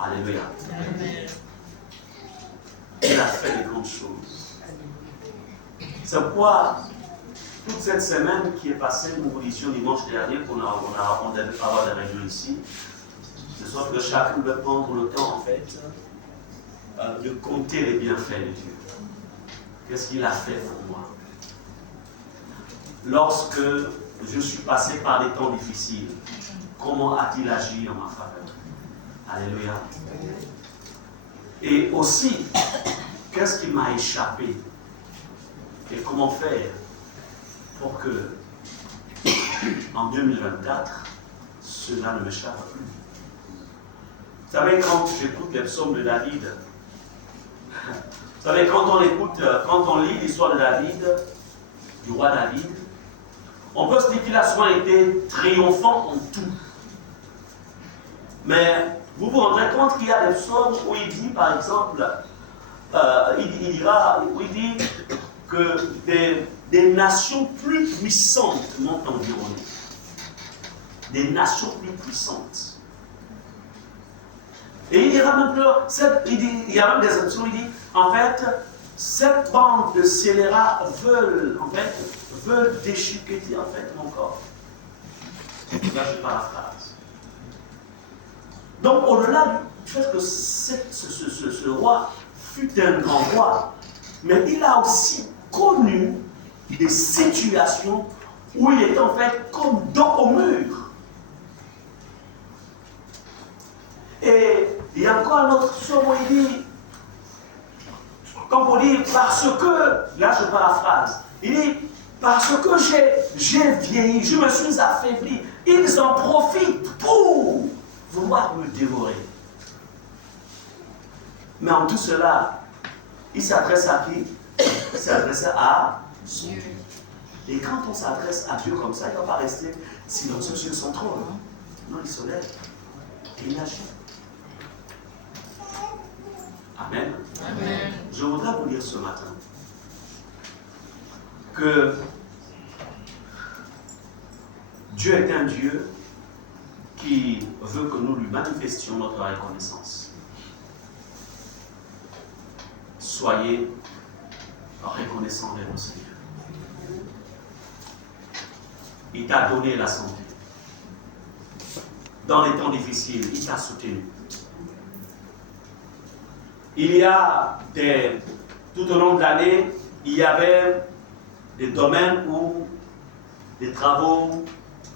Alléluia. Il a fait de grandes choses. C'est pourquoi, toute cette semaine qui est passée, nous vous disions dimanche dernier qu'on devait avoir des réunions ici, de sorte que chacun doit prendre le temps, en fait, de compter les bienfaits de Dieu. Qu'est-ce qu'il a fait pour moi? Lorsque je suis passé par des temps difficiles, comment a-t-il agi en ma faveur? Alléluia. Et aussi, qu'est-ce qui m'a échappé? Et comment faire pour que, en 2024, cela ne m'échappe plus? Vous savez, quand j'écoute les psaumes de David, vous savez, quand on lit l'histoire de David, du roi David, on peut se dire qu'il a souvent été triomphant en tout. Mais vous vous rendrez compte qu'il y a des psaumes où il dit, par exemple, il dit que des nations plus puissantes m'ont environné. Des nations plus puissantes. Et il dira même que, il y a même des options, il dit, en fait, cette bande de scélérats veulent déchiqueter en fait mon corps. Là, je paraphrase. Donc, au-delà du fait que ce roi fut un grand roi, mais il a aussi connu des situations où il est en fait comme dos au mur. Et il y a encore un autre psaume où il dit, comme pour dire, parce que, là je paraphrase, il dit, parce que j'ai vieilli, je me suis affaibli, ils en profitent pour vouloir me dévorer. Mais en tout cela, il s'adresse à qui? Il s'adresse à Dieu. Et quand on s'adresse à Dieu comme ça, il ne va pas rester silencieux sur son trône. Non, il se lève et il agit. Amen. Amen. Je voudrais vous dire ce matin que Dieu est un Dieu qui veut que nous lui manifestions notre reconnaissance. Soyez reconnaissants vers le Seigneur. Il t'a donné la santé. Dans les temps difficiles, il t'a soutenu. Il y a tout au long de l'année, il y avait des domaines où des travaux,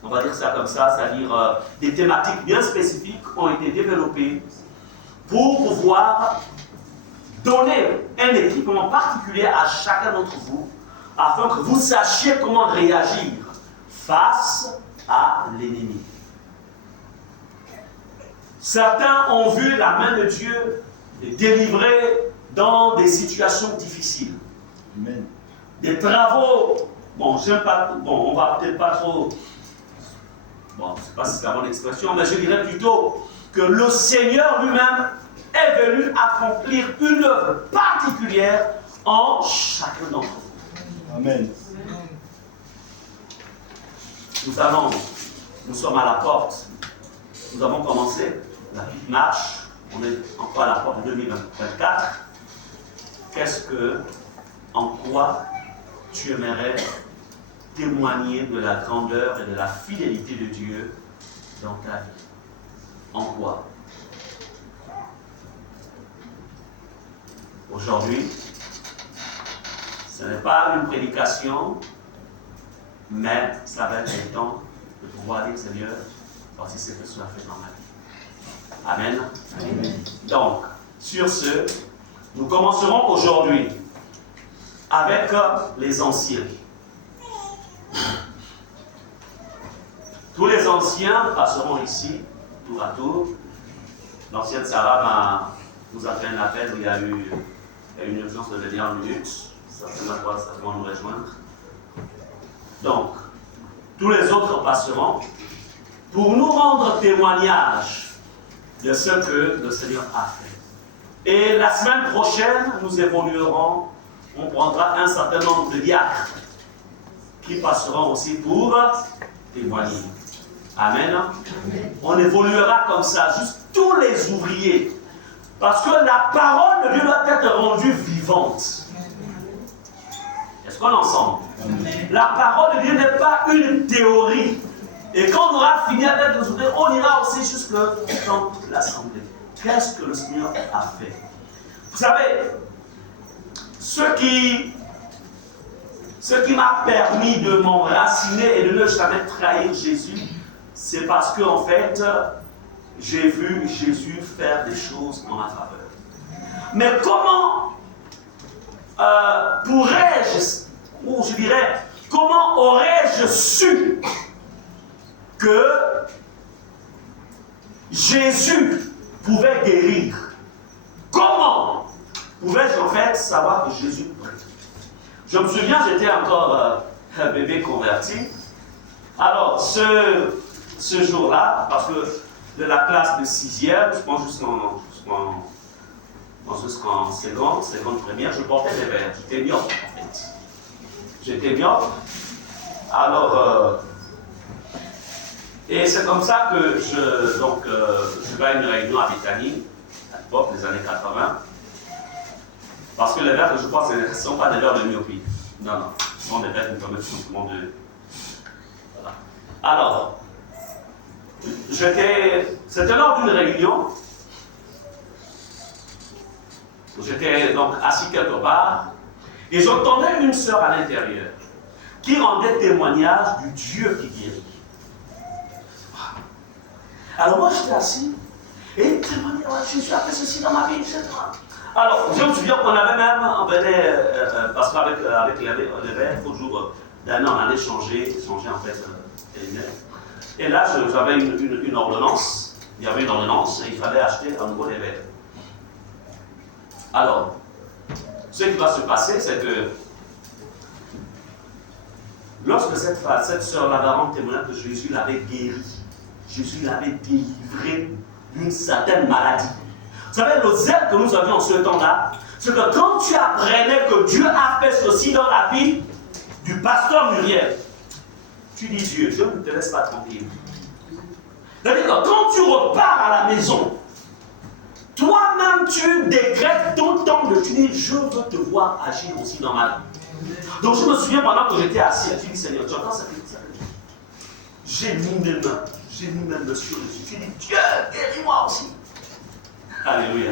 on va dire ça comme ça, c'est-à-dire des thématiques bien spécifiques ont été développées pour pouvoir donner un équipement particulier à chacun d'entre vous, afin que vous sachiez comment réagir face à l'ennemi. Certains ont vu la main de Dieu délivrer dans des situations difficiles. Amen. Des travaux, on va peut-être pas trop, je ne sais pas si c'est la bonne expression, mais je dirais plutôt que le Seigneur lui-même est venu accomplir une œuvre particulière en chacun d'entre vous. Amen. Nous sommes à la porte, nous avons commencé la petite marche, on est encore à la porte de 2024. En quoi tu aimerais témoigner de la grandeur et de la fidélité de Dieu dans ta vie? En quoi? Aujourd'hui, ce n'est pas une prédication, mais ça va être le temps de pouvoir dire, Seigneur, voici ce que tu as fait dans ma vie. Amen. Amen. Donc, sur ce, nous commencerons aujourd'hui avec les anciens. Tous les anciens passeront ici, tour à tour. L'ancienne Sarah nous a fait un appel où il y a eu une urgence de dernière minute. Certainement, ça va nous rejoindre. Donc, tous les autres passeront pour nous rendre témoignage de ce que le Seigneur a fait. Et la semaine prochaine, nous évoluerons, on prendra un certain nombre de diacres qui passeront aussi pour témoigner. Amen. Amen. On évoluera comme ça, juste tous les ouvriers. Parce que la parole de Dieu doit être rendue vivante. Est-ce qu'on est ensemble? La parole de Dieu n'est pas une théorie. Et quand on aura fini avec les ouvriers, on ira aussi jusque dans toute l'assemblée. Qu'est-ce que le Seigneur a fait? Vous savez, ce qui m'a permis de m'enraciner et de ne jamais trahir Jésus, c'est parce que, en fait, j'ai vu Jésus faire des choses en ma faveur. Mais comment pourrais-je, ou je dirais, comment aurais-je su que Jésus pouvait guérir? Comment pouvais-je en fait savoir que Jésus prie? Je me souviens, j'étais encore un bébé converti. Alors, ce jour-là, parce que de la classe de 6e, je pense jusqu'en seconde première, je portais des verres. J'étais myope, en fait. J'étais myope. Alors, et c'est comme ça que je vais à une réunion à Bethany, à l'époque, les années 80. Parce que les verres, je crois, ce ne sont pas des verres de myopie. Non, non. Ce sont des verres qui me permettent simplement de... Voilà. Alors, c'était lors d'une réunion. J'étais donc assis quelque part. Et j'entendais une sœur à l'intérieur qui rendait témoignage du Dieu qui guérit. Alors moi, j'étais assis. Et témoignage, Jésus a fait ceci dans ma vie, etc. Alors, je me souviens qu'on avait même, parce qu'avec les verres, toujours d'année en année, changer en fait les lunettes. Et là, j'avais une ordonnance. Il y avait une ordonnance et il fallait acheter un nouveau des verres. Alors, ce qui va se passer, c'est que lorsque cette sœur-là va rendre témoignage que Jésus l'avait guéri, Jésus l'avait délivré d'une certaine maladie. Vous savez, le zèle que nous avions en ce temps-là, c'est que quand tu apprenais que Dieu a fait ceci dans la vie du pasteur Muriel, tu dis Dieu ne te laisse pas tranquille. C'est-à-dire que quand tu repars à la maison, toi-même tu décrètes ton temps de tu dis je veux te voir agir aussi dans ma vie. Donc je me souviens pendant que j'étais assis, tu dis Seigneur, tu entends ça? J'ai mis mes mains sur Jésus. Tu dis Dieu, guéris-moi aussi. Alléluia.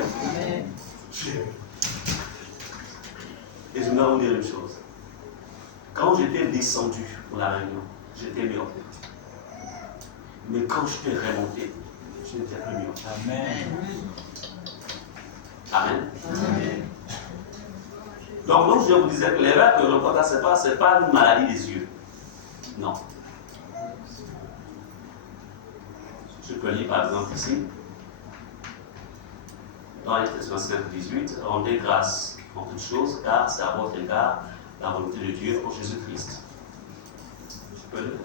Et je vais vous dire une chose. Quand j'étais descendu pour la réunion, j'étais myope. Mais quand je t'ai remonté, je n'étais plus myope. Amen. Amen. Amen. Donc, je vous disais que les verres que je porte, ce n'est pas une maladie des yeux. Non. Je peux lire par exemple ici. Dans l'Éphésiens 5, 18, rendez grâce en toutes choses, car c'est à votre égard la volonté de Dieu en Jésus-Christ. Je peux lire.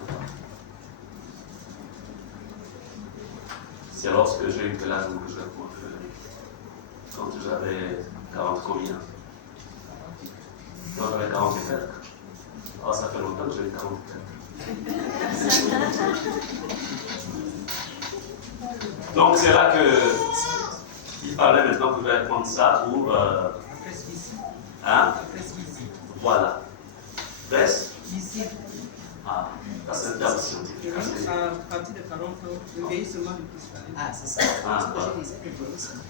C'est lorsque j'ai eu quel âge que je quand j'avais 40 combien? Quand j'avais 40 et quelques. Oh, ça fait longtemps que j'avais 40 et quelques. Donc c'est là que il fallait maintenant que je vais prendre ça pour... Hein? Voilà. Presse? Ah, ça c'est un terme scientifique. À partir de 40 ans, le vieillissement du Christ. Ah, c'est ça. Ah, C'est ce que je disais, le vieillissement.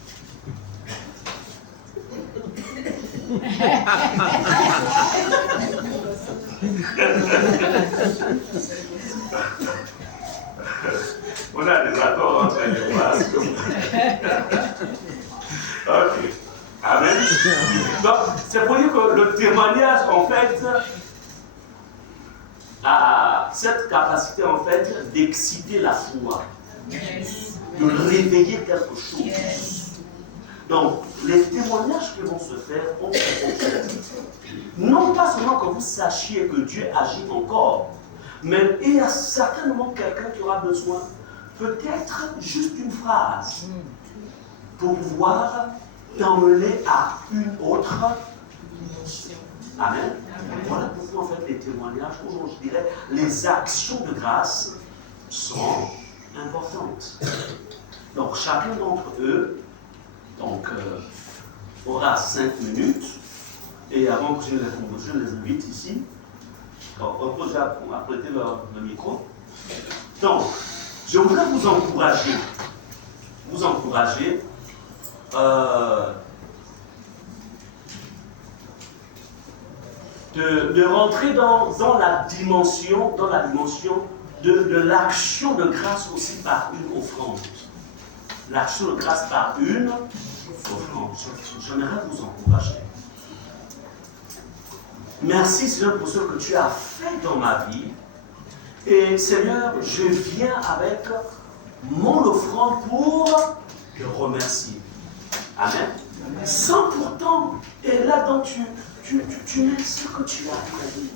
On a des accords entre les phrases. Ok. Amen. Donc, c'est pour dire que le témoignage, en fait, a cette capacité, en fait, d'exciter la foi. De réveiller quelque chose. Donc, les témoignages qui vont se faire ont pour objectif, non pas seulement que vous sachiez que Dieu agit encore, mais il y a certainement quelqu'un qui aura besoin, peut-être juste une phrase, pour pouvoir t'emmener à une autre dimension. Amen. Voilà pourquoi en fait les témoignages, ou je dirais les actions de grâce sont importantes. Donc chacun d'entre eux aura 5 minutes. Et avant que je les invite ici, on peut déjà apprêter le micro. Donc, je voudrais vous encourager de rentrer dans la dimension de l'action de grâce aussi par une offrande. L'action de grâce par une offrande. J'aimerais vous encourager. Merci Seigneur pour ce que tu as fait dans ma vie. Et Seigneur, je viens avec mon offrande pour te remercier. Amen. Sans pourtant, et là donc tu mets ce que tu as prévu.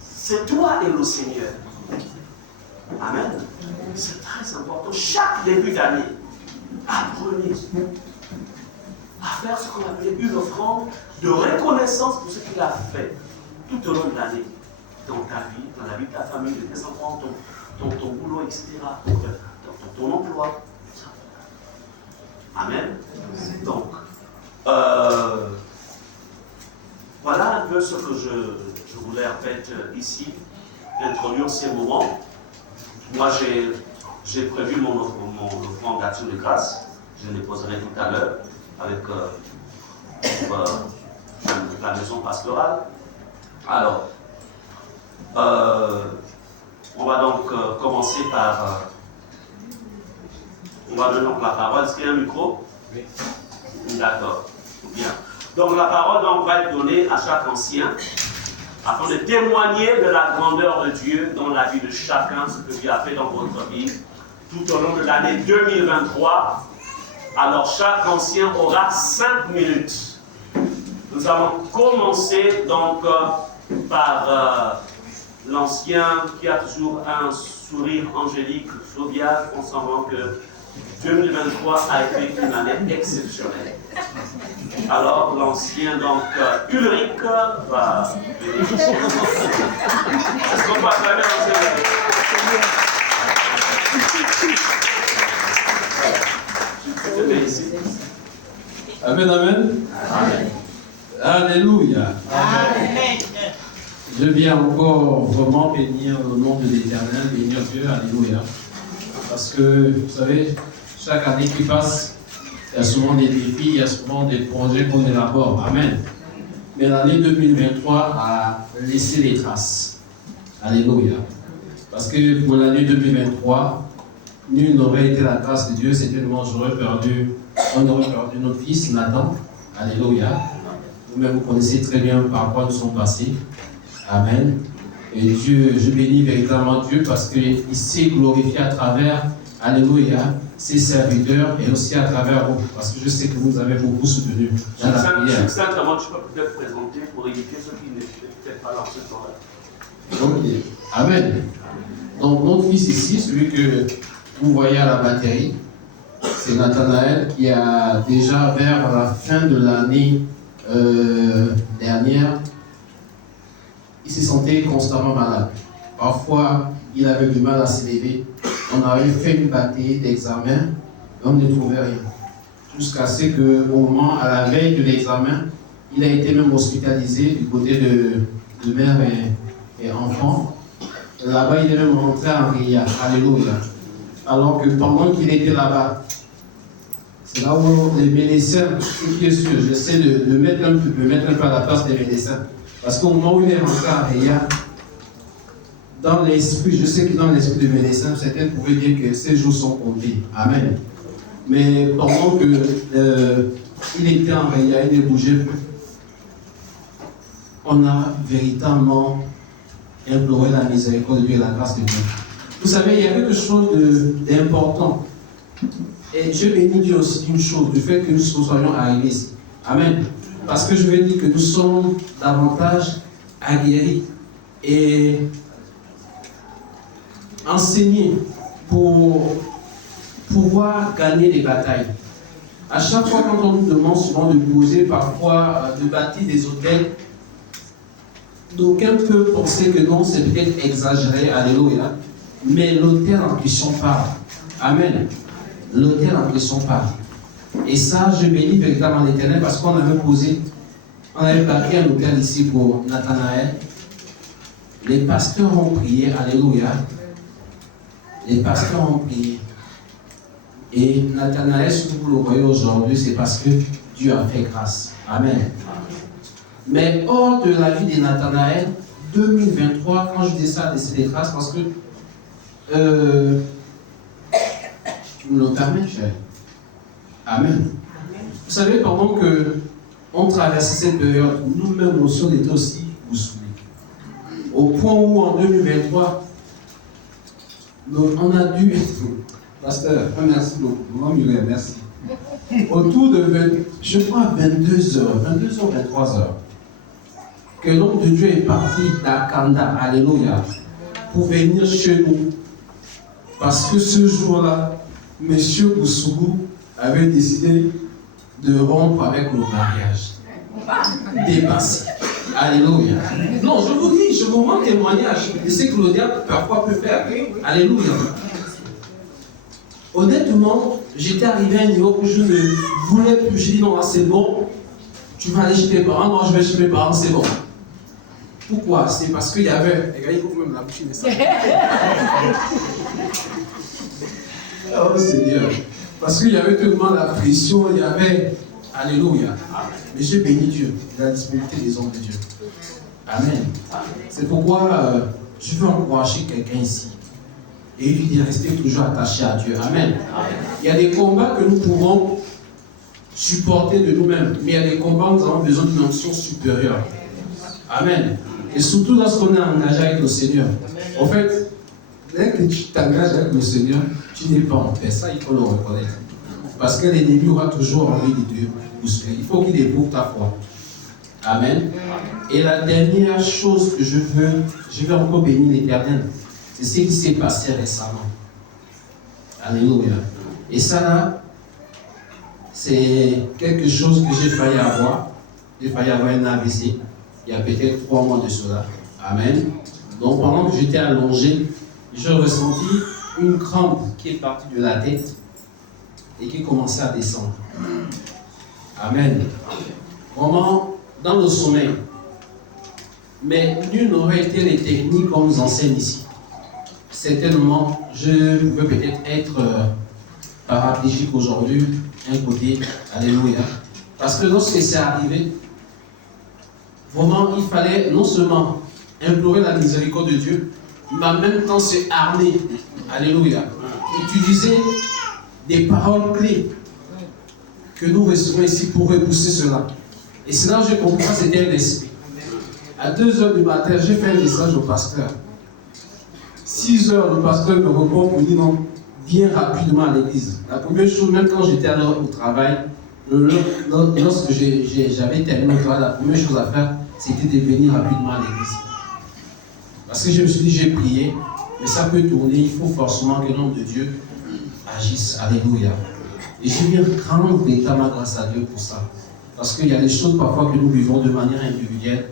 C'est toi et le Seigneur. Amen. C'est très important. Chaque début d'année, apprenez à faire ce qu'on appelle une offrande de reconnaissance pour ce qu'il a fait tout au long de l'année, dans ta vie, dans la vie de ta famille, de tes enfants, ton boulot, etc., ton emploi. Amen. Donc, voilà un peu ce que je voulais en fait ici, introduire ces moments. Moi, j'ai prévu mon offrande d'action de grâce. Je le poserai tout à l'heure avec la maison pastorale. Alors, on va donc commencer par... on va donner donc la parole. Est-ce qu'il y a un micro? Oui. D'accord. Bien. Donc la parole donc, va être donnée à chaque ancien afin de témoigner de la grandeur de Dieu dans la vie de chacun, ce que Dieu a fait dans votre vie tout au long de l'année 2023. Alors chaque ancien aura 5 minutes. Nous allons commencer donc par l'ancien qui a toujours un sourire angélique, jovial, pensant que 2023 a été une année exceptionnelle. Alors l'ancien donc Ulrich va bénéficier. Est-ce qu'on va acclamer l'ancien? Je te félicite. Amen, amen. Amen. Alléluia. Amen. Je viens encore vraiment bénir le nom de l'Éternel, bénir Dieu, alléluia. Parce que, vous savez, chaque année qui passe, il y a souvent des défis, il y a souvent des projets qu'on élabore. Amen. Mais l'année 2023 a laissé des traces. Alléluia. Parce que pour l'année 2023, nul n'aurait été la grâce de Dieu, certainement on aurait perdu notre fils Nathan. Alléluia. Vous-même, vous connaissez très bien par quoi nous sommes passés. Amen. Et Dieu, je bénis véritablement Dieu parce qu'il s'est glorifié à travers, alléluia, ses serviteurs et aussi à travers vous. Parce que je sais que vous avez beaucoup soutenu dans la prière. Simplement, tu peux peut-être présenter pour éviter ceux qui n'étaient peut-être pas là en ce temps-là. Donc, amen. Donc, notre fils ici, celui que vous voyez à la batterie, c'est Nathanaël qui a déjà, vers la fin de l'année dernière, il se sentait constamment malade. Parfois, il avait du mal à se lever. On avait fait une batterie d'examen et on ne trouvait rien. Jusqu'à ce qu'au moment, à la veille de l'examen, il a été même hospitalisé du côté de mère et enfant. Là-bas, il est même rentré en RIA. Alléluia. Alors que pendant qu'il était là-bas, c'est là où les médecins, ce qui est sûr, j'essaie de me mettre un peu à la place des médecins. Parce qu'au moment où il est rentré à Réa, dans l'esprit, je sais que dans l'esprit du médecin, certains pouvaient dire que ces jours sont comptés. Amen. Mais pendant qu'il était en Réa, il ne bougeait plus. On a véritablement imploré la miséricorde de Dieu et la grâce de Dieu. Vous savez, il y a quelque chose d'important. Et je bénis Dieu aussi d'une chose, du fait que nous soyons arrivés ici. Amen. Parce que je vais dire que nous sommes davantage aguerris et enseignés pour pouvoir gagner des batailles. À chaque fois, quand on nous demande souvent de poser, parfois de bâtir des hôtels, d'aucuns peuvent penser que non, c'est peut-être exagéré, alléluia. Mais l'hôtel en question parle. Amen. l'autel en question parle. Et ça, je bénis véritablement l'Éternel parce qu'on avait bâti un hôtel ici pour Nathanaël. Les pasteurs ont prié, alléluia. Les pasteurs ont prié. Et Nathanaël, si vous le voyez aujourd'hui, c'est parce que Dieu a fait grâce. Amen. Mais hors de la vie de Nathanaël, 2023, quand je dis ça, c'est des grâces parce que tu me le permets, cher. Amen. Vous savez, pendant que on traversait cette période, nous-mêmes aussi, on était aussi bousculés. Au point où en 2023, on a dû. Pasteur, merci beaucoup. Merci. Autour de 22h, 23h, que l'homme de Dieu est parti d'Akanda, alléluia, pour venir chez nous. Parce que ce jour-là, M. Boussougou avait décidé de rompre avec le mariage. Dépassé. Alléluia. Non, je vous dis, je vous rends témoignage de ce que le diable parfois peut faire. Alléluia. Honnêtement, j'étais arrivé à un niveau où je ne voulais plus. J'ai dit non, là c'est bon. Tu vas aller chez tes parents. Non, je vais chez mes parents, c'est bon. Pourquoi? C'est parce qu'il y avait. Les gars, il faut même la bouche, mais ça. Oh Seigneur. Parce qu'il y avait tellement la pression, il y avait. Alléluia. Mais j'ai béni Dieu, la disponibilité des hommes de Dieu. Amen. C'est pourquoi je veux encourager quelqu'un ici. Et lui dire rester toujours attaché à Dieu. Amen. Il y a des combats que nous pouvons supporter de nous-mêmes. Mais il y a des combats où nous avons besoin d'une onction supérieure. Amen. Et surtout lorsqu'on est engagé avec le Seigneur. En fait, dès que tu t'engages avec le Seigneur, tu n'es pas en paix. Ça, il faut le reconnaître. Parce que l'ennemi aura toujours envie de te bousculer. Il faut qu'il éprouve ta foi. Amen. Et la dernière chose que je vais encore bénir l'Éternel, c'est ce qui s'est passé récemment. Alléluia. Et ça là, c'est quelque chose que j'ai failli avoir. J'ai failli avoir un AVC il y a peut-être 3 mois de cela. Amen. Donc pendant que j'étais allongé, j'ai ressenti une crampe qui est partie de la tête et qui commençait à descendre. Amen. Vraiment dans le sommeil. Mais nul n'aurait été les techniques qu'on nous enseigne ici. Certainement, je veux peut-être être paraplégique aujourd'hui, un côté, alléluia. Parce que lorsque c'est arrivé, vraiment, il fallait non seulement implorer la miséricorde de Dieu, mais en même temps se armer, alléluia. Utiliser des paroles clés que nous recevons ici pour repousser cela. Et c'est là que j'ai compris que c'était un esprit. À 2h du matin, j'ai fait un message au pasteur. 6h, le pasteur me répond pour dire non, viens rapidement à l'église. La première chose, même quand j'étais au travail, lorsque j'avais terminé le travail, la première chose à faire, c'était de venir rapidement à l'église. Parce que je me suis dit, j'ai prié, mais ça peut tourner, il faut forcément que l'homme de Dieu agisse. Alléluia. Et je viens rendre véritablement grâce à Dieu pour ça. Parce qu'il y a des choses parfois que nous vivons de manière individuelle,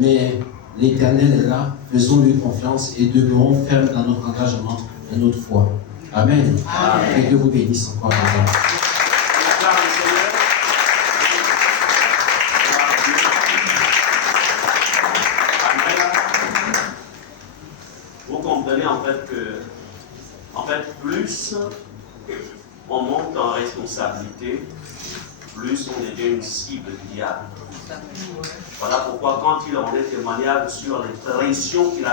mais l'Éternel est là, faisons-lui confiance et demeurons fermes dans notre engagement et notre foi. Amen. Amen. Que Dieu vous bénisse encore. Amen. Vous comprenez en fait que, plus on monte en responsabilité, plus on devient une cible du diable. Voilà pourquoi quand il rendait témoignage sur les pressions qu'ils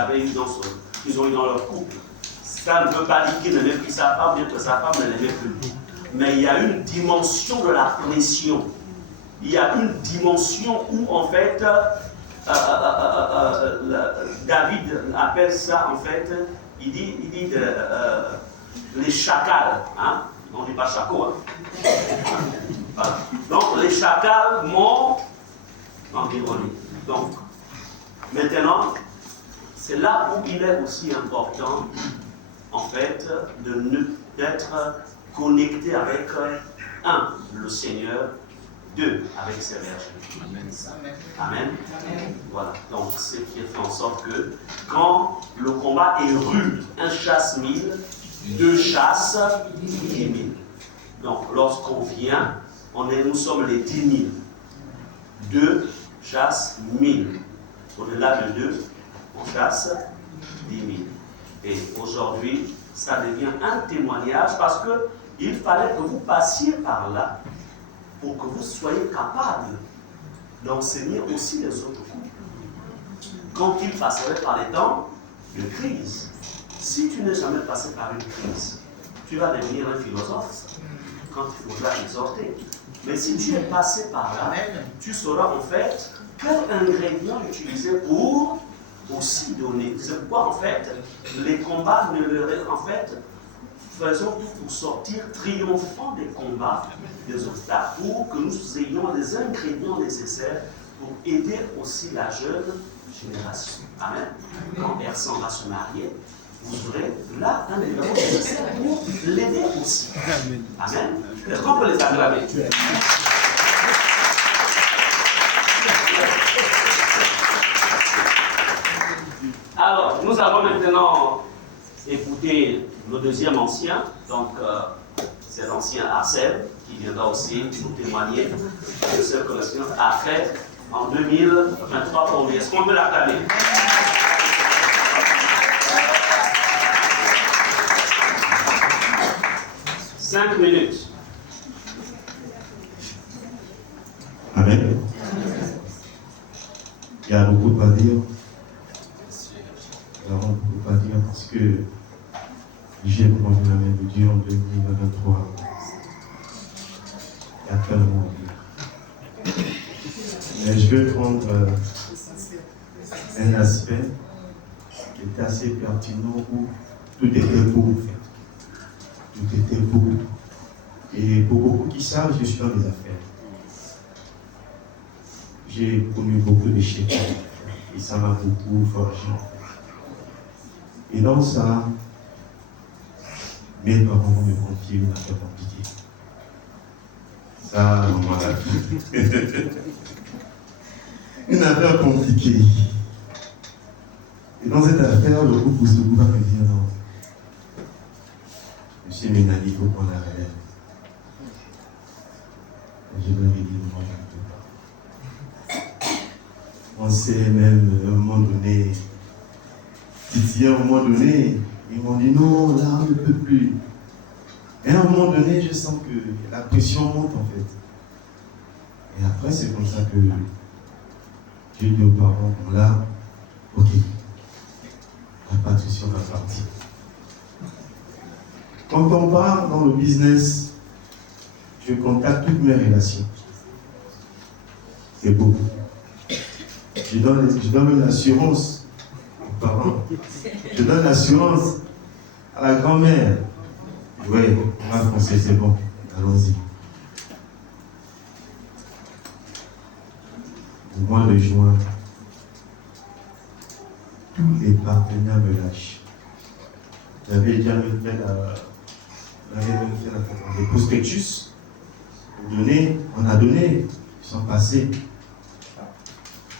ont eues dans leur couple, ça ne veut pas dire qu'il n'aimait plus sa femme, bien que sa femme ne l'aimait plus. Mais il y a une dimension de la pression. Il y a une dimension où en fait, David appelle ça en fait, il dit les chacals, hein? On ne dit pas chaco, hein? Voilà. Donc les chacals m'ont environné. Donc maintenant, c'est là où il est aussi important en fait d'être connecté avec le Seigneur, 2 avec ses bergers. Amen. Amen. Voilà. Donc ce qui fait en sorte que quand le combat est rude, un chasse 1000, 2 chasses 10 000. Donc, lorsqu'on vient, nous sommes les 10 000. 2 chasse 1000. Au-delà de 2, on chasse 10 000. Et aujourd'hui, ça devient un témoignage parce qu'il fallait que vous passiez par là pour que vous soyez capables d'enseigner aussi les autres couples. Quand ils passeraient par les temps de crise. Si tu n'es jamais passé par une crise, tu vas devenir un philosophe quand il faudra exhorter. Mais si tu es passé par là, tu sauras en fait quel ingrédient utiliser pour aussi donner. C'est pourquoi en fait, les combats faisons tout pour sortir triomphant des combats, des obstacles, pour que nous ayons les ingrédients nécessaires pour aider aussi la jeune génération. Amen. Quand personne va se marier, vous aurez là un élément nécessaire pour l'aider aussi. Amen. Est-ce qu'on peut les acclamer? Alors, nous allons maintenant écouter le deuxième ancien, donc c'est l'ancien Arcel, qui viendra aussi nous témoigner de ce que le Seigneur a fait en 2023 pour lui. Est-ce qu'on peut l'acclamer? Cinq minutes. Amen. Il y a beaucoup à dire. Nous avons beaucoup à dire parce que j'ai rendu la main de Dieu en 2023. Il y a tellement à dire. Mais je vais prendre un aspect qui est assez pertinent où tout était beau en fait. Tout était beau. Et pour beaucoup qui savent, je suis dans les affaires. J'ai connu beaucoup d'échecs et ça m'a beaucoup forgé. Et dans ça, mes parents me confiaient une affaire compliquée. Ça, on m'a dit. Une affaire compliquée. Et dans cette affaire, le groupe Boussougou va me dire non. Monsieur Ménali, il faut prendre la relève. Et je leur ai dit non, je ne peux pas. On sait même à un moment donné, titiller à un moment donné, ils m'ont dit non, là on ne peut plus. Et à un moment donné, je sens que la pression monte en fait. Et après, c'est comme ça que j'ai dit aux parents, bon là, ok, pas de souci, on va partir. Quand on part dans le business, je contacte toutes mes relations. C'est beau. Je donne l'assurance aux parents. Je donne l'assurance à la grand-mère. Oui, on va foncer, c'est bon. Allons-y. Au mois de juin, tous les partenaires me lâchent. J'avais déjà même fait des prospectus. On a donné, ils sont passés.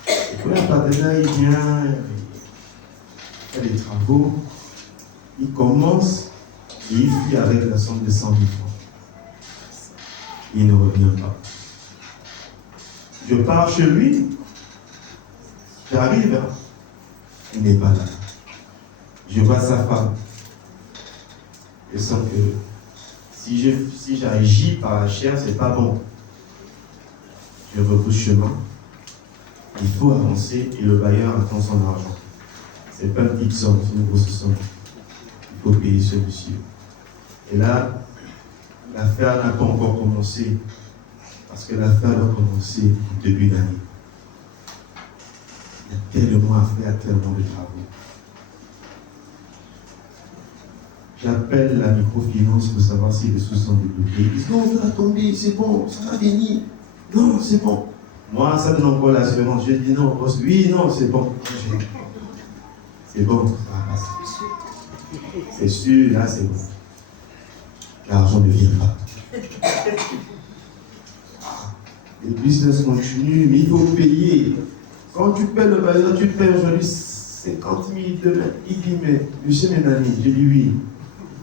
Et puis le partenaire, il vient, il fait des travaux, il commence et il fuit avec la somme de 100 000 francs. Il ne revient pas. Je pars chez lui, j'arrive, il n'est pas là. Je vois sa femme. Je sens que si j'agis par la chair, c'est pas bon. Je rebrousse chemin. Il faut avancer et le bailleur attend son argent. C'est pas une petite somme, c'est une grosse somme. Il faut payer ce monsieur. Et là, l'affaire n'a pas encore commencé. Parce que l'affaire doit commencer en début d'année. Il y a tellement à faire, tellement de travaux. J'appelle la microfinance pour savoir si les sous sont débloqués. Ils disent non, ça va tomber, c'est bon, ça va venir. Non, c'est bon. Moi, ça donne encore l'assurance. Je dis non, boss. Oui, non, c'est bon. C'est bon, ça va passer. C'est sûr, là, c'est bon. L'argent ne vient pas. Le business continue, mais il faut payer. Quand tu paies le bailleur, tu paies aujourd'hui 50 000 demain. Il dit, mais monsieur Ménani, je dis oui.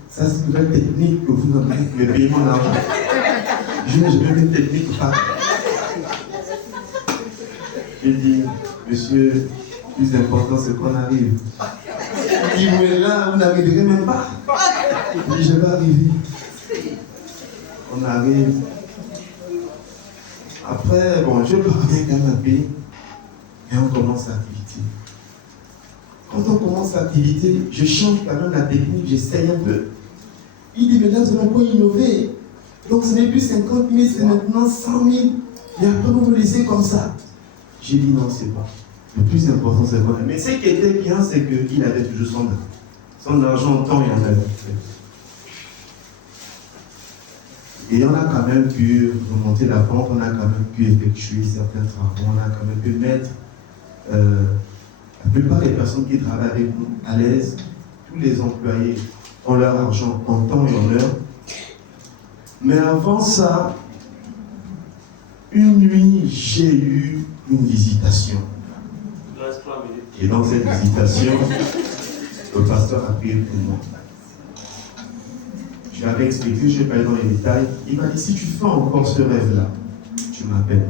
Ça, c'est une nouvelle technique que vous avez, le paiement d'argent. Je n'ai jamais fait technique pas. J'ai dit, monsieur, le plus important c'est qu'on arrive. Il dit, mais là, vous n'arriverez même pas. Je dis, je vais arriver. On arrive. Après, bon, je parviens quand même à payer. Et on commence l'activité. Quand on commence l'activité, je change quand même la technique, j'essaye un peu. Il dit, mais là, nous allons pas innover. Donc ce n'est plus 50 000, c'est maintenant 100 000. Et après, vous me laissez comme ça. J'ai dit, non, c'est pas. Le plus important, c'est qu'on a. Mais ce qui était bien, c'est qu'il avait toujours son argent. Son argent en temps et en heure. Et on a quand même pu remonter la pente, on a quand même pu effectuer certains travaux, on a quand même pu mettre la plupart des personnes qui travaillent avec nous à l'aise. Tous les employés ont leur argent en temps et en heure. Mais avant ça, une nuit, j'ai eu une visitation. Et dans cette visitation, le pasteur a prié pour moi. Je lui avais expliqué, je vais pas aller dans les détails. Il m'a dit, si tu fais encore ce rêve-là, tu m'appelles.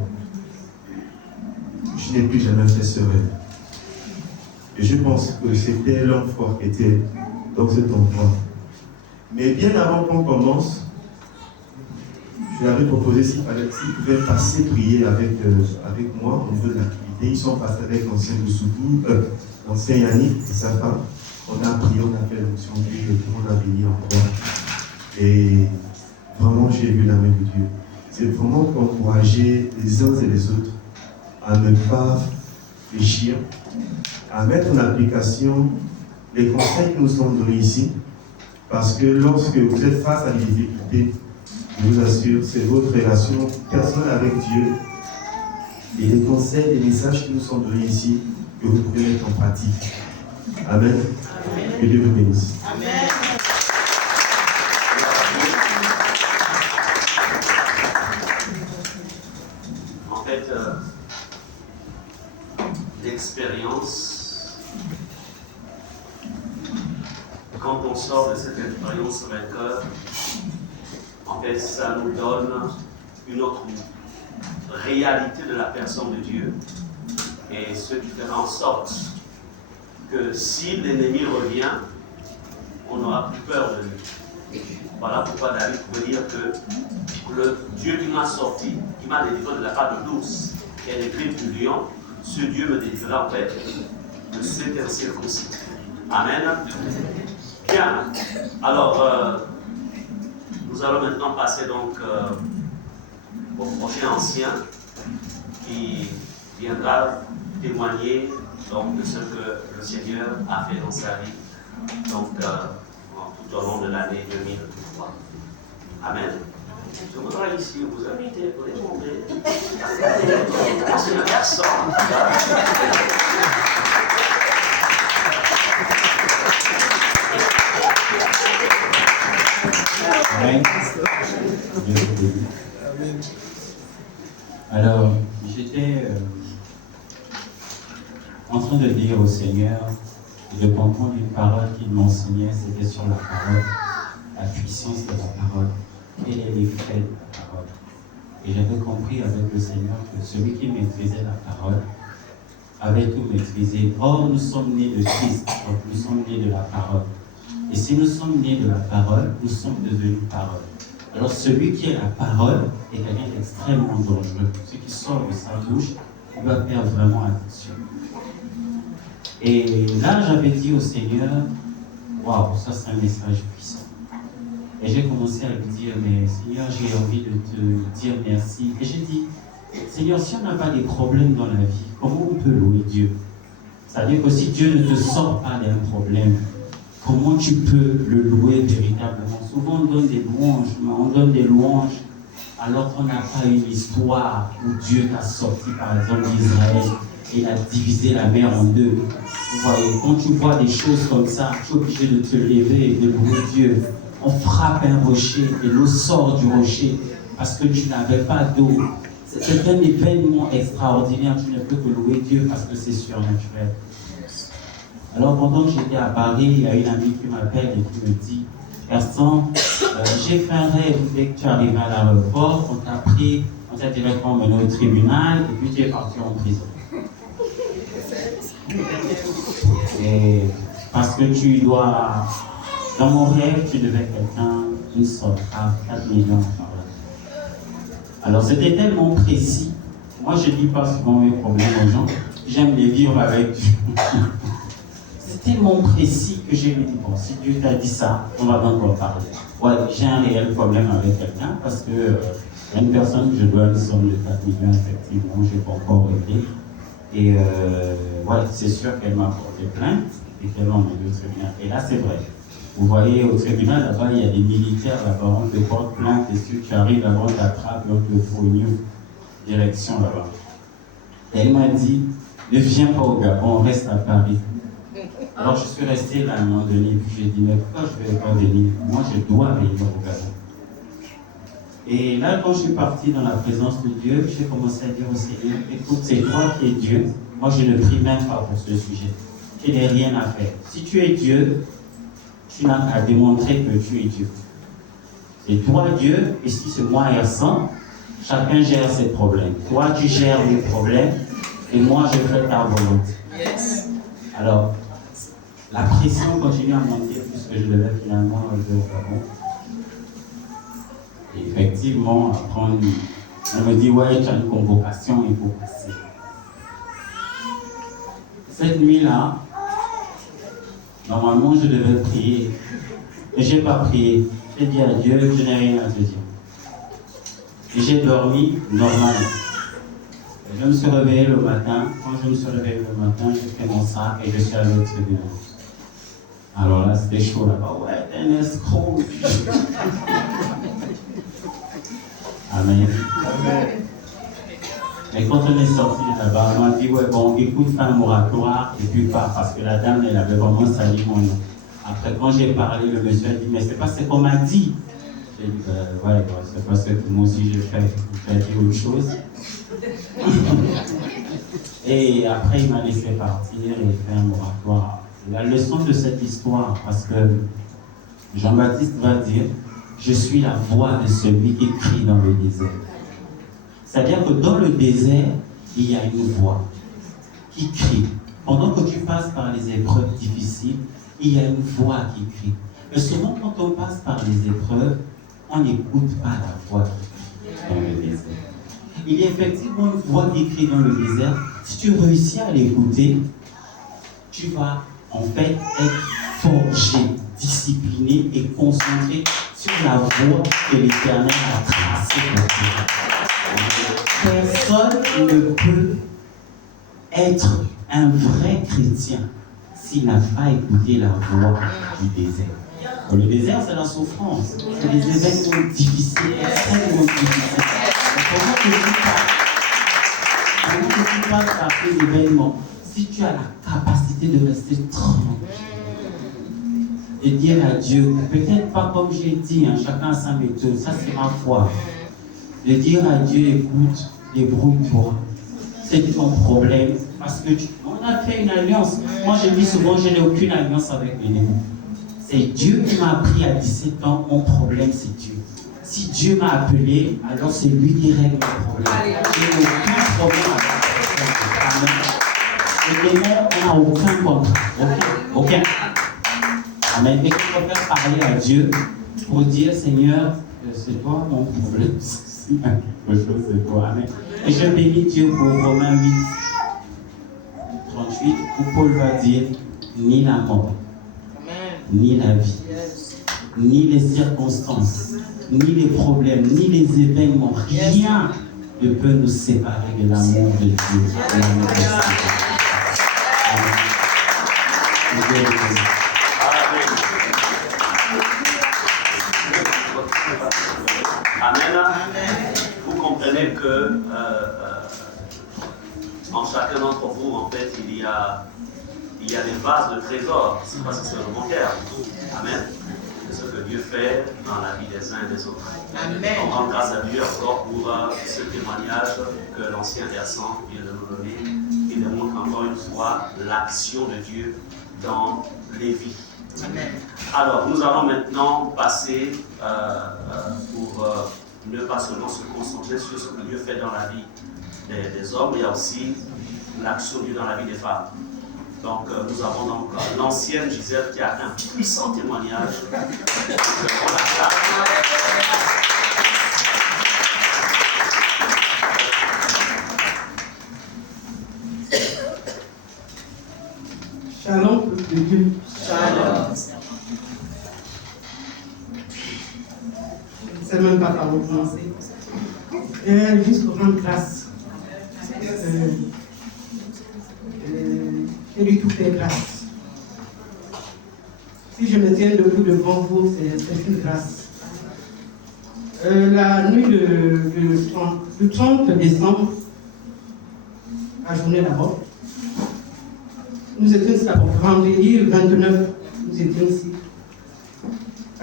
Je n'ai plus jamais fait ce rêve. Et je pense que c'était l'homme fort qui était dans cet endroit. Mais bien avant qu'on commence, je lui avais proposé s'il pouvait passer prier avec moi au niveau de l'activité. Ils sont passés avec l'ancien Boussoubou, l'ancien Yannick et sa femme. On a prié, on a fait l'onction, puis tout le monde a béni encore. Et vraiment, j'ai vu la main de Dieu. C'est vraiment pour encourager les uns et les autres à ne pas réfléchir, à mettre en application les conseils qui nous sont donnés ici. Parce que lorsque vous êtes face à des difficultés, je vous assure, c'est votre relation personnelle avec Dieu et les conseils, les messages qui nous sont donnés ici que vous pouvez mettre en pratique. Amen. Que Dieu vous bénisse. Amen. En fait, l'expérience, quand on sort de cette expérience vainqueur, en fait, ça nous donne une autre réalité de la personne de Dieu. Et ce qui fera en sorte que si l'ennemi revient, on n'aura plus peur de lui. Voilà pourquoi David pouvait dire que le Dieu qui m'a sorti, qui m'a délivré de la part de l'ours et des griffes du lion, ce Dieu me délivrera en fait de cet incirconcis. Amen. Bien. Alors, nous allons maintenant passer donc au prochain ancien qui viendra témoigner donc, de ce que le Seigneur a fait dans sa vie donc, tout au long de l'année 2003. Amen. Je voudrais ici vous inviter pour les montrer. C'est un garçon. Amen. Alors, j'étais en train de dire au Seigneur, de comprendre une parole qu'il m'enseignait, c'était sur la parole, la puissance de la parole, quel est l'effet de la parole. Et j'avais compris avec le Seigneur que celui qui maîtrisait la parole avait tout maîtrisé. Or, nous sommes nés de Christ, donc nous sommes nés de la parole. Et si nous sommes nés de la parole, nous sommes devenus parole. Alors celui qui est la parole est quelqu'un d'extrêmement dangereux. Ce qui sort de sa bouche, il doit faire vraiment attention. Et là, j'avais dit au Seigneur, waouh, ça c'est un message puissant. Et j'ai commencé à lui dire, mais Seigneur, j'ai envie de te dire merci. Et j'ai dit, Seigneur, si on n'a pas des problèmes dans la vie, comment on peut louer Dieu? C'est-à-dire que si Dieu ne te sort pas d'un problème, comment tu peux le louer véritablement? Souvent on donne des louanges, mais on donne des louanges alors qu'on n'a pas une histoire où Dieu t'a sorti, par exemple, d'Israël et il a divisé la mer en deux. Vous voyez, quand tu vois des choses comme ça, tu es obligé de te lever et de louer Dieu. On frappe un rocher et l'eau sort du rocher parce que tu n'avais pas d'eau. C'est un événement extraordinaire, tu ne peux que louer Dieu parce que c'est surnaturel. Alors pendant que j'étais à Paris, il y a une amie qui m'appelle et qui me dit, Garçon, j'ai fait un rêve dès que tu arrives à l'aéroport, on t'a directement mené au tribunal et puis tu es parti en prison. Et parce que tu dois, dans mon rêve, tu devais quelqu'un, une somme à 4 millions par là. Alors c'était tellement précis. Moi je ne dis pas souvent mes problèmes aux gens, j'aime les vivre avec Dieu. C'est tellement précis que j'ai dit, bon, si Dieu t'a dit ça, on va encore parler. Ouais, j'ai un réel problème avec quelqu'un parce que y a une personne que je dois une somme de 4 millions, effectivement, je n'ai pas encore réglé. Et ouais, c'est sûr qu'elle m'a porté plainte et qu'elle m'a emmené au tribunal. Et là, c'est vrai. Vous voyez, au tribunal, là-bas, il y a des militaires, là-bas, on te porte plainte et si tu arrives là-bas, on t'attrape et on te fout une direction là-bas. Et elle m'a dit, ne viens pas au Gabon, on reste à Paris. Alors je suis resté là à un moment donné, et puis j'ai dit, mais pourquoi je ne vais pas venir? Moi, je dois venir au Gabon. Et là, quand je suis parti dans la présence de Dieu, j'ai commencé à dire au Seigneur, écoute, c'est toi qui es Dieu. Moi, je ne prie même pas pour ce sujet. Je n'ai rien à faire. Si tu es Dieu, tu n'as qu'à démontrer que tu es Dieu. C'est toi Dieu, et si c'est moi et Hassan, chacun gère ses problèmes. Toi, tu gères mes problèmes, et moi, je fais ta volonté. Yes. Alors, la pression continue à monter puisque je devais finalement arriver au Gabon. Et effectivement, après, on me dit, ouais, tu as une convocation, il faut passer. Cette nuit-là, normalement, je devais prier. Et je n'ai pas prié. J'ai dit à Dieu que je n'ai rien à te dire. Et j'ai dormi normalement. Et je me suis réveillé le matin. Quand je me suis réveillé le matin, j'ai fait mon sac et je suis allé au tribunal. Alors là, c'était chaud là-bas. Ouais, t'es un escroc. Amen. Amen. Et quand on est sorti de là-bas, on m'a dit, ouais, bon, écoute, fais un moratoire et puis pars, parce que la dame, elle avait vraiment sali mon nom. Après, quand j'ai parlé, le monsieur a dit, mais c'est pas ce qu'on m'a dit. J'ai dit, ouais, c'est parce que moi aussi j'ai fait dit autre chose. Et après, il m'a laissé partir et faire un moratoire. La leçon de cette histoire, parce que Jean-Baptiste va dire, je suis la voix de celui qui crie dans le désert. C'est-à-dire que dans le désert, il y a une voix qui crie. Pendant que tu passes par les épreuves difficiles, il y a une voix qui crie. Mais souvent, quand on passe par les épreuves, on n'écoute pas la voix qui crie dans le désert. Il y a effectivement une voix qui crie dans le désert. Si tu réussis à l'écouter, tu vas en fait être forgé, discipliné et concentré sur la voie que l'Éternel a tracée pour toi. Personne ne peut être un vrai chrétien s'il n'a pas écouté la voix du désert. Le désert, c'est la souffrance. C'est des événements difficiles, extrêmement difficiles. Comment tu passes par ces événements, si tu as la capacité de rester tranquille et dire à Dieu, peut-être pas comme j'ai dit, hein, chacun a sa méthode, ça c'est ma foi. De dire à Dieu, écoute, débrouille-toi. C'est ton problème. Parce que on a fait une alliance. Moi je dis souvent, je n'ai aucune alliance avec l'ennemi. C'est Dieu qui m'a appris à 17 ans, mon problème c'est Dieu. Si Dieu m'a appelé, alors c'est lui qui règle mon problème. Je n'ai aucun problème avec personne. Et demain, on n'a aucun contrat. Aucun. Amen. Et qu'on préfère parler à Dieu pour dire, Seigneur, c'est toi mon problème. Si quelque chose, c'est toi. Amen. Et je bénis Dieu pour Romains 8, 38, où Paul va dire, ni la mort, ni la vie, ni les circonstances, ni les problèmes, ni les événements, rien ne peut nous séparer de l'amour de Dieu. De l'amour de Dieu. Amen. Vous comprenez que en chacun d'entre vous, en fait, il y a des vases de trésors. C'est pas si c'est volontaire. Amen. C'est ce que Dieu fait dans la vie des uns et des autres. Amen. On rend grâce à Dieu encore pour ce témoignage que l'ancien versant vient de nous donner. Il démontre encore une fois l'action de Dieu dans les vies. Alors, nous allons maintenant passer pour ne pas seulement se concentrer sur ce que Dieu fait dans la vie des hommes, il y a aussi l'action de Dieu dans la vie des femmes. Donc, nous avons donc l'ancienne Gisèle qui a un puissant témoignage. Shalom, peuple de Dieu. Shalom. Je ne sais même pas par où commencer. Juste pour rendre grâce. J'ai lui tout fait grâce. Si je me tiens debout devant vous, c'est une grâce. La nuit du 30 décembre, la journée d'abord, nous étions ici, vendredi 29, nous étions ici.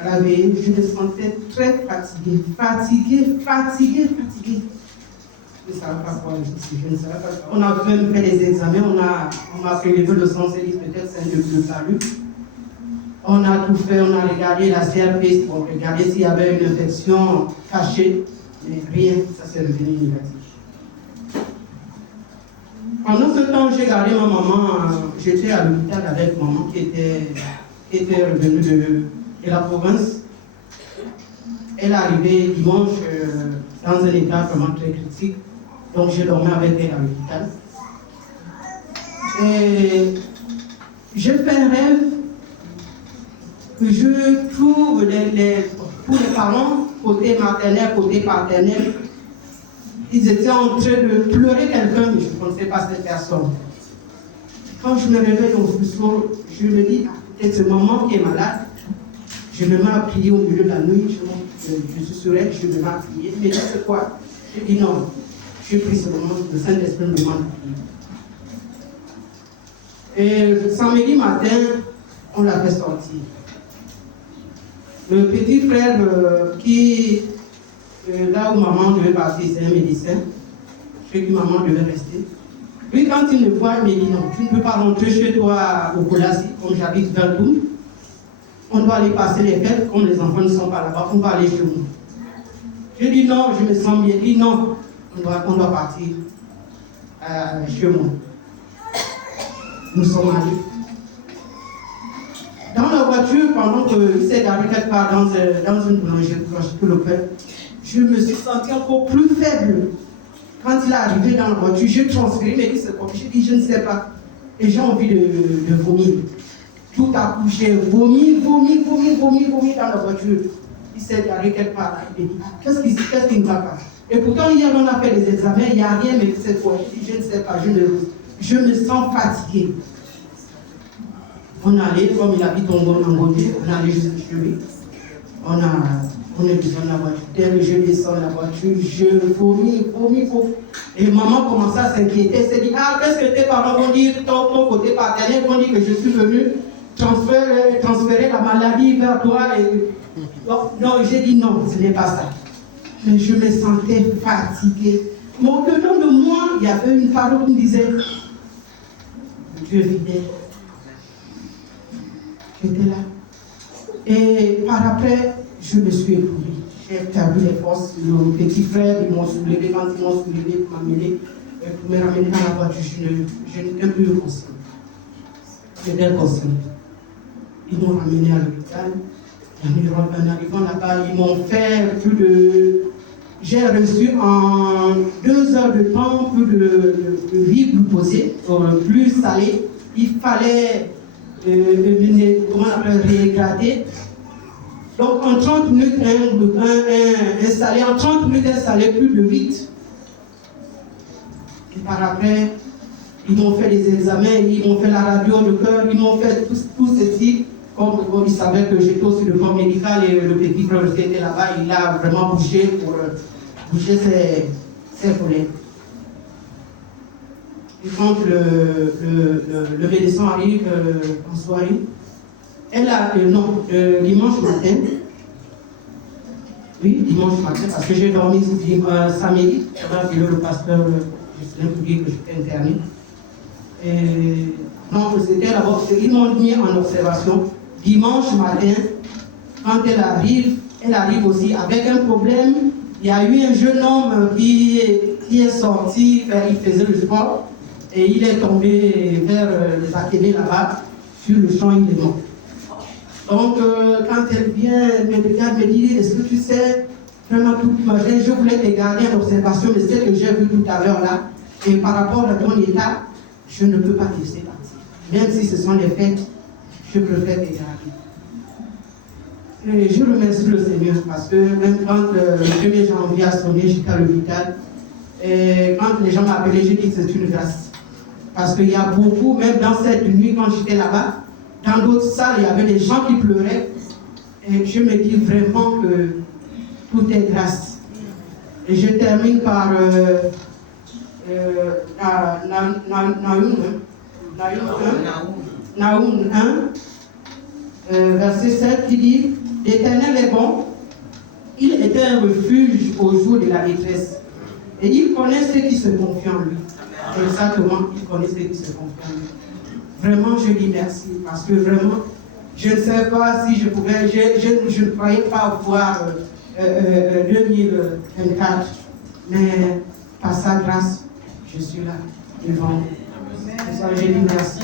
À la veille, je me sentais très fatiguée. Je ne savais pas quoi ici, je ne savais pas. On a même fait des examens, on m'a prélevé le sang, c'est dit peut-être c'est le salut. On a tout fait, on a regardé la CRP, on a regardé s'il y avait une infection cachée, mais rien, ça s'est revenu négatif. Pendant ce temps, j'ai gardé ma maman, j'étais à l'hôpital avec maman qui était revenue de la province. Elle est arrivée dimanche dans un état vraiment très critique, donc j'ai dormi avec elle à l'hôpital. Et j'ai fait un rêve que je trouve pour les parents, côté maternel, côté paternel, ils étaient en train de pleurer quelqu'un, mais je ne connaissais pas cette personne. Quand je me réveille au fuseau, je me dis, peut-être c'est maman qui est malade. Je me mets à prier au milieu de la nuit, je suis sur elle, je me mets à prier. Mais c'est quoi? Je dis non, je prie seulement, le Saint-Esprit me demande de prier. Et samedi matin, on l'a fait sortir. Le petit frère qui, là où maman devait partir, c'est un médecin. Je dis maman devait rester. Lui, quand il me voit, il me dit non, tu ne peux pas rentrer chez toi au Colassi, comme j'habite Vertoum. On doit aller passer les fêtes, comme les enfants ne sont pas là-bas, on va aller chez nous. Je dis non, je me sens bien. Il dit non, on doit partir chez moi. Nous sommes allés. Dans la voiture, pendant qu'il s'est garé quelque part dans une boulangerie pour le faire, je me suis senti encore plus faible. Quand il est arrivé dans la voiture, j'ai transféré, mais il s'est comme j'ai dit, je ne sais pas. Et j'ai envie de vomir. Tout a couché, vomi dans la voiture. Il s'est garé quelque part. Il dit, qu'est-ce qui ne va pas? Et pourtant, hier, on a fait des examens, il n'y a rien, mais c'est quoi? Je ne sais pas, je me sens fatigué. On allait, comme il habite en Gambie, on allait jusqu'à chez lui. On est descendu la voiture. Dès que je descends la voiture, je vomis. Et maman commençait à s'inquiéter. Elle s'est dit, ah, qu'est-ce que tes parents vont dire, ton côté paternel vont dire que je suis venu transférer la maladie vers toi. Et... Non, j'ai dit non, ce n'est pas ça. Mais je me sentais fatiguée. Mais au-dedans de moi, il y avait une parole qui me disait, Dieu est fidèle. J'étais là. Et par après, je me suis éprouvée. J'ai perdu les forces. Le petit frère, ils m'ont soulevé. Quand ils m'ont soulevé pour m'amener dans la voiture, je n'étais plus consciente. J'étais inconsciente. Ils m'ont ramené à l'hôpital. En arrivant là-bas, ils m'ont fait plus de... J'ai reçu en 2 heures de temps plus de riz glucosé, plus salé. Il fallait... comment on appelle, réhydrater. Donc en 30 minutes, un salé, en 30 minutes, un salé plus de 8. Et par après, ils m'ont fait des examens, ils m'ont fait la radio de cœur, ils m'ont fait tout ceci. Comme ils savaient que j'étais aussi le corps médical et le petit frère qui était là-bas, il a vraiment bougé pour bouger ses volets. Et quand le médecin arrive en soirée, dimanche matin, parce que j'ai dormi samedi, le pasteur, je me suis dit que j'étais interné. Non, c'était d'abord, ils m'ont mis en observation dimanche matin, quand elle arrive aussi avec un problème. Il y a eu un jeune homme qui est sorti, il faisait le sport, et il est tombé vers les Akénés là-bas, sur le champ, il est mort. Donc, quand elle vient, elle me regarde, me dit, est-ce que tu sais, vraiment tout matin, je voulais te garder en observation de ce que j'ai vu tout à l'heure là, et par rapport à ton état, je ne peux pas te laisser partir. Même si ce sont les fêtes, je préfère te garder. Et je remercie le Seigneur parce que même quand le 1er janvier a sonné, j'étais à l'hôpital, et quand les gens m'appelaient, j'ai dit que c'est une grâce. Parce qu'il y a beaucoup, même dans cette nuit, quand j'étais là-bas, dans d'autres salles, il y avait des gens qui pleuraient. Et je me dis vraiment que tout est grâce. Et je termine par Naoum 1, verset 7, qui dit « L'Éternel est bon, il était un refuge au jour de la détresse. Et il connaît ceux qui se confient en lui. » Exactement, il connaît ceux qui se confient en lui. Vraiment, je dis merci, parce que vraiment, je ne sais pas si je pouvais, je ne croyais pas voir 2024, mais par sa grâce, je suis là, devant vous. C'est ça, je dis merci.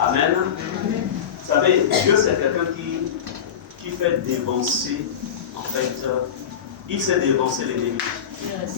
Amen. Vous savez, Dieu, c'est quelqu'un qui fait dévancer, en fait, il sait dévancer l'ennemi. Yes.